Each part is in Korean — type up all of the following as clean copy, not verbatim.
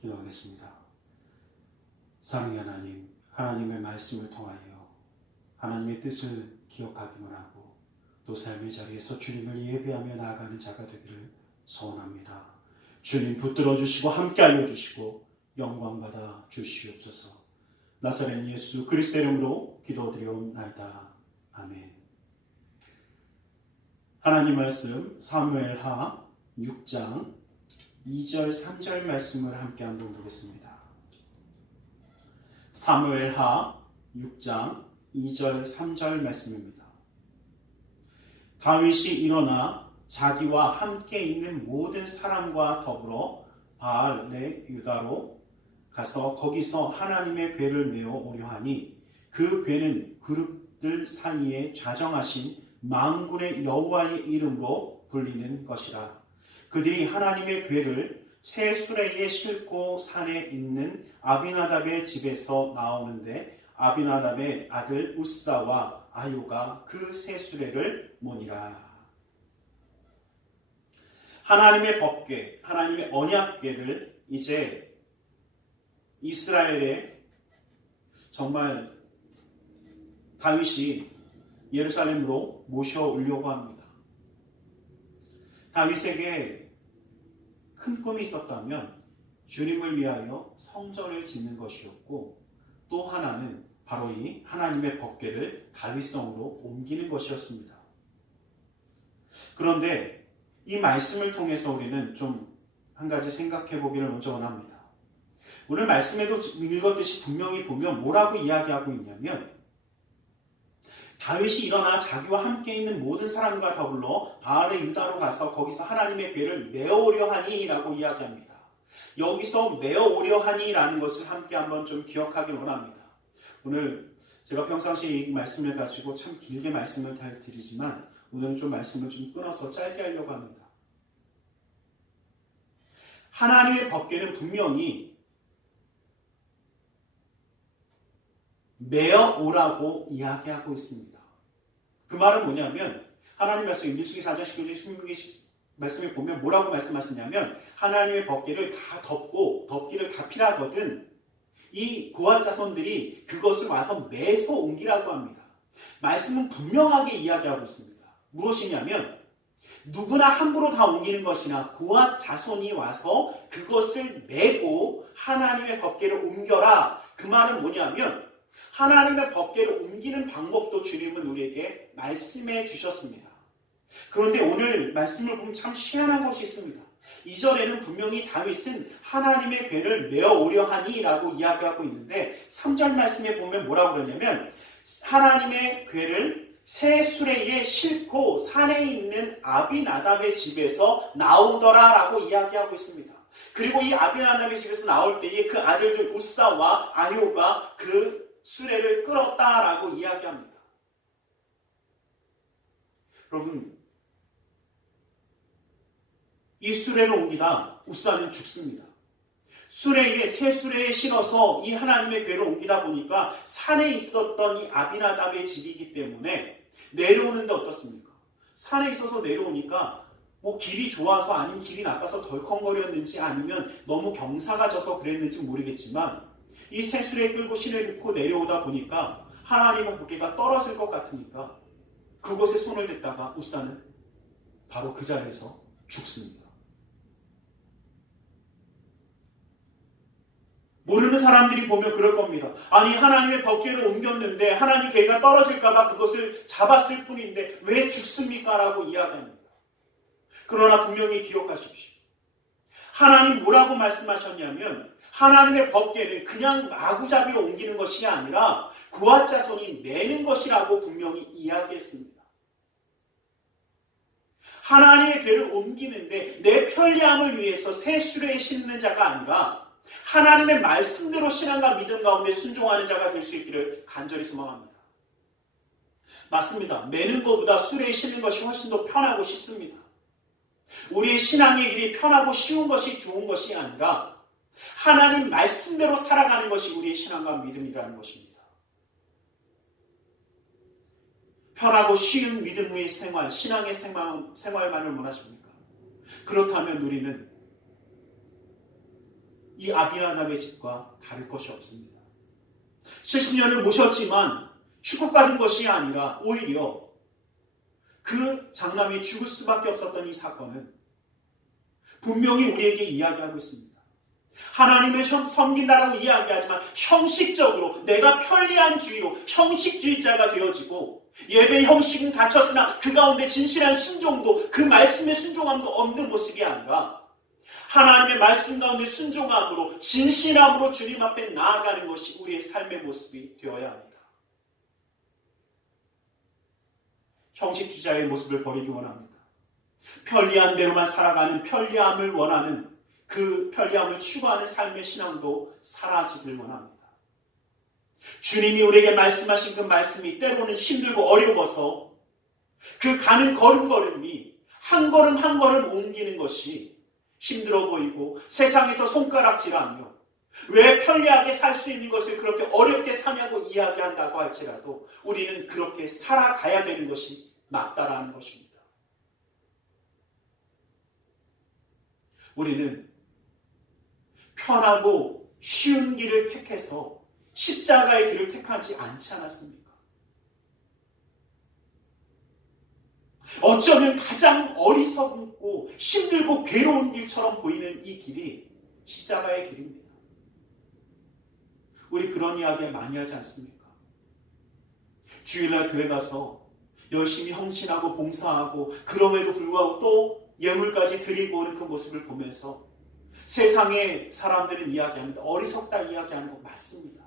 기도하겠습니다. 사랑의 하나님, 하나님의 말씀을 통하여 하나님의 뜻을 기억하기만 하고 또 삶의 자리에서 주님을 예배하며 나아가는 자가 되기를 소원합니다. 주님 붙들어 주시고 함께하여 주시고 영광받아 주시옵소서. 나사렛 예수 그리스도 이름으로 기도드리옵나이다. 아멘. 하나님 말씀 사무엘하 6장 2절 3절 말씀을 함께 한번 보겠습니다. 사무엘하 6장 2절 3절 말씀입니다. 다윗이 일어나 자기와 함께 있는 모든 사람과 더불어 바알레 유다로 가서 거기서 하나님의 궤를 메어 오려 하니 그 궤는 그룹들 사이에 좌정하신 만군의 여호와의 이름으로 불리는 것이라. 그들이 하나님의 궤를 새 수레에 싣고 산에 있는 아비나답의 집에서 나오는데 아비나답의 아들 우사와 아요가 그 새 수레를 모니라. 하나님의 법궤, 하나님의 언약궤를 이제 이스라엘에 정말 다윗이 예루살렘으로 모셔오려고 합니다. 다윗에게 큰 꿈이 있었다면 주님을 위하여 성전을 짓는 것이었고 또 하나는 바로 이 하나님의 법궤를 다윗성으로 옮기는 것이었습니다. 그런데 이 말씀을 통해서 우리는 좀 한 가지 생각해 보기를 먼저 원합니다. 오늘 말씀에도 읽었듯이 분명히 보면 뭐라고 이야기하고 있냐면 다윗이 일어나 자기와 함께 있는 모든 사람과 더불어 바알의 유다로 가서 거기서 하나님의 궤를 메어오려 하니 라고 이야기합니다. 여기서 메어오려 하니 라는 것을 함께 한번 좀 기억하길 원합니다. 오늘 제가 평상시에 이 말씀을 가지고 참 길게 말씀을 잘 드리지만 오늘은 좀 말씀을 좀 끊어서 짧게 하려고 합니다. 하나님의 법궤는 분명히 메어오라고 이야기하고 있습니다. 그 말은 뭐냐면 하나님 말씀 민수기 4장 19절 16절 말씀에 보면 뭐라고 말씀하시냐면 하나님의 법궤를 다 덮기를 다 필요하거든 이 고앗 자손들이 그것을 와서 매서 옮기라고 합니다. 말씀은 분명하게 이야기하고 있습니다. 무엇이냐면 누구나 함부로 다 옮기는 것이나 고앗 자손이 와서 그것을 메고 하나님의 법궤를 옮겨라. 그 말은 뭐냐면 하나님의 법궤를 옮기는 방법도 주님은 우리에게 말씀해 주셨습니다. 그런데 오늘 말씀을 보면 참 희한한 것이 있습니다. 2절에는 분명히 다윗은 하나님의 궤를 메어오려 하니 라고 이야기하고 있는데 3절 말씀에 보면 뭐라고 그러냐면 하나님의 궤를 새 수레에 싣고 산에 있는 아비나답의 집에서 나오더라 라고 이야기하고 있습니다. 그리고 이 아비나답의 집에서 나올 때에 그 아들들 우사와 아요가 그 수레를 끌었다라고 이야기합니다. 여러분, 이 수레를 옮기다 우사는 죽습니다. 새 수레에 실어서 이 하나님의 궤를 옮기다 보니까 산에 있었던 이 아비나답의 집이기 때문에 내려오는데 어떻습니까? 산에 있어서 내려오니까 뭐 길이 좋아서 아니면 길이 나빠서 덜컹거렸는지 아니면 너무 경사가 져서 그랬는지 모르겠지만 이 새 수레에 끌고 실을 놓고 내려오다 보니까 하나님의 법궤가 떨어질 것 같으니까 그곳에 손을 댔다가 우사는 바로 그 자리에서 죽습니다. 모르는 사람들이 보면 그럴 겁니다. 아니 하나님의 법궤를 옮겼는데 하나님 궤가 떨어질까 봐 그것을 잡았을 뿐인데 왜 죽습니까? 라고 이야기합니다. 그러나 분명히 기억하십시오. 하나님 뭐라고 말씀하셨냐면 하나님의 법궤는 그냥 마구잡이로 옮기는 것이 아니라 고앗 자손이 내는 것이라고 분명히 이야기했습니다. 하나님의 궤를 옮기는데 내 편리함을 위해서 새 수레에 싣는 자가 아니라 하나님의 말씀대로 신앙과 믿음 가운데 순종하는 자가 될 수 있기를 간절히 소망합니다. 맞습니다. 매는 것보다 수레에 싣는 것이 훨씬 더 편하고 쉽습니다. 우리의 신앙의 길이 편하고 쉬운 것이 좋은 것이 아니라 하나님 말씀대로 살아가는 것이 우리의 신앙과 믿음이라는 것입니다. 편하고 쉬운 믿음의 생활, 신앙의 생활만을 원하십니까? 그렇다면 우리는 이 아비나답의 집과 다를 것이 없습니다. 70년을 모셨지만 축복받은 것이 아니라 오히려 그 장남이 죽을 수밖에 없었던 이 사건은 분명히 우리에게 이야기하고 있습니다. 하나님을 섬긴다라고 이야기하지만 형식적으로 내가 편리한 주의로 형식주의자가 되어지고 예배 형식은 갖췄으나 그 가운데 진실한 순종도 그 말씀의 순종함도 없는 모습이 아니라 하나님의 말씀 가운데 순종함으로 진실함으로 주님 앞에 나아가는 것이 우리의 삶의 모습이 되어야 합니다. 형식주의자의 모습을 버리기 원합니다. 편리한 대로만 살아가는 편리함을 원하는 그 편리함을 추구하는 삶의 신앙도 사라지길 원합니다. 주님이 우리에게 말씀하신 그 말씀이 때로는 힘들고 어려워서 그 가는 걸음걸음이 한 걸음 한 걸음 옮기는 것이 힘들어 보이고 세상에서 손가락질하며 왜 편리하게 살 수 있는 것을 그렇게 어렵게 사냐고 이야기한다고 할지라도 우리는 그렇게 살아가야 되는 것이 맞다라는 것입니다. 우리는 편하고 쉬운 길을 택해서 십자가의 길을 택하지 않지 않았습니까? 어쩌면 가장 어리석고 힘들고 괴로운 길처럼 보이는 이 길이 십자가의 길입니다. 우리 그런 이야기 많이 하지 않습니까? 주일날 교회 가서 열심히 헌신하고 봉사하고 그럼에도 불구하고 또 예물까지 드리고 오는 그 모습을 보면서 세상의 사람들은 이야기합니다. 어리석다 이야기하는 거 맞습니다.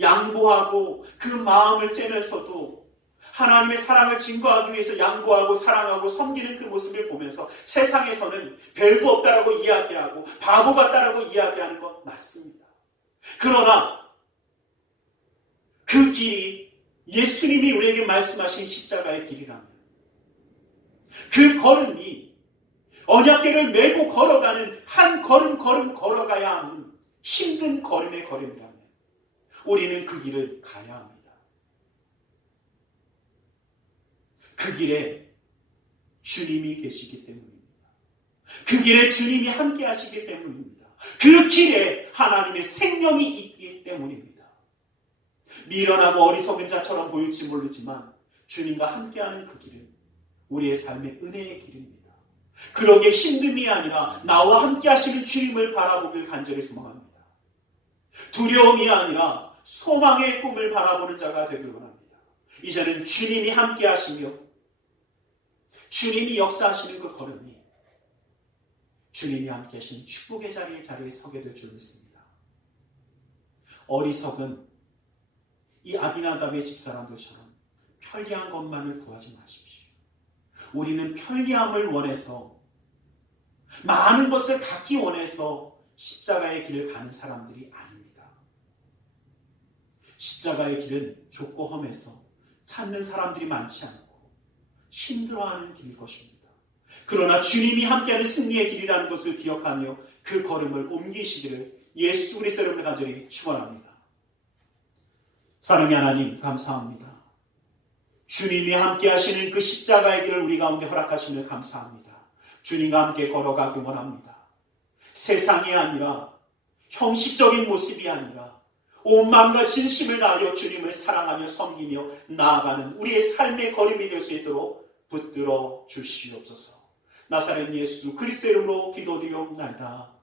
양보하고 그 마음을 째면서도 하나님의 사랑을 증거하기 위해서 양보하고 사랑하고 섬기는 그 모습을 보면서 세상에서는 별거 없다라고 이야기하고 바보 같다라고 이야기하는 거 맞습니다. 그러나 그 길이 예수님이 우리에게 말씀하신 십자가의 길이라면 그 걸음이 언약궤를 메고 걸어가는 한 걸음 걸어가야 하는 힘든 걸음의 걸음이라면 우리는 그 길을 가야 합니다. 그 길에 주님이 계시기 때문입니다. 그 길에 주님이 함께 하시기 때문입니다. 그 길에 하나님의 생명이 있기 때문입니다. 미련하고 어리석은 자처럼 보일지 모르지만 주님과 함께하는 그 길은 우리의 삶의 은혜의 길입니다. 그러기에 힘듦이 아니라 나와 함께 하시는 주님을 바라보길 간절히 소망합니다. 두려움이 아니라 소망의 꿈을 바라보는 자가 되길 원합니다. 이제는 주님이 함께 하시며 주님이 역사하시는 그 걸음이 주님이 함께 하시는 축복의 자리에 서게 될 줄 믿습니다. 어리석은 이 아비나답의 집사람들처럼 편리한 것만을 구하지 마십시오. 우리는 편리함을 원해서 많은 것을 갖기 원해서 십자가의 길을 가는 사람들이 아닙니다. 십자가의 길은 좁고 험해서 찾는 사람들이 많지 않고 힘들어하는 길일 것입니다. 그러나 주님이 함께하는 승리의 길이라는 것을 기억하며 그 걸음을 옮기시기를 예수 그리스도 이름으로 간절히 축원합니다. 사랑의 하나님 감사합니다. 주님이 함께 하시는 그 십자가의 길을 우리 가운데 허락하심을 감사합니다. 주님과 함께 걸어가기 원합니다. 세상이 아니라 형식적인 모습이 아니라 온 마음과 진심을 다하여 주님을 사랑하며 섬기며 나아가는 우리의 삶의 걸음이 될 수 있도록 붙들어 주시옵소서. 나사렛 예수 그리스도 이름으로 기도드리옵나이다.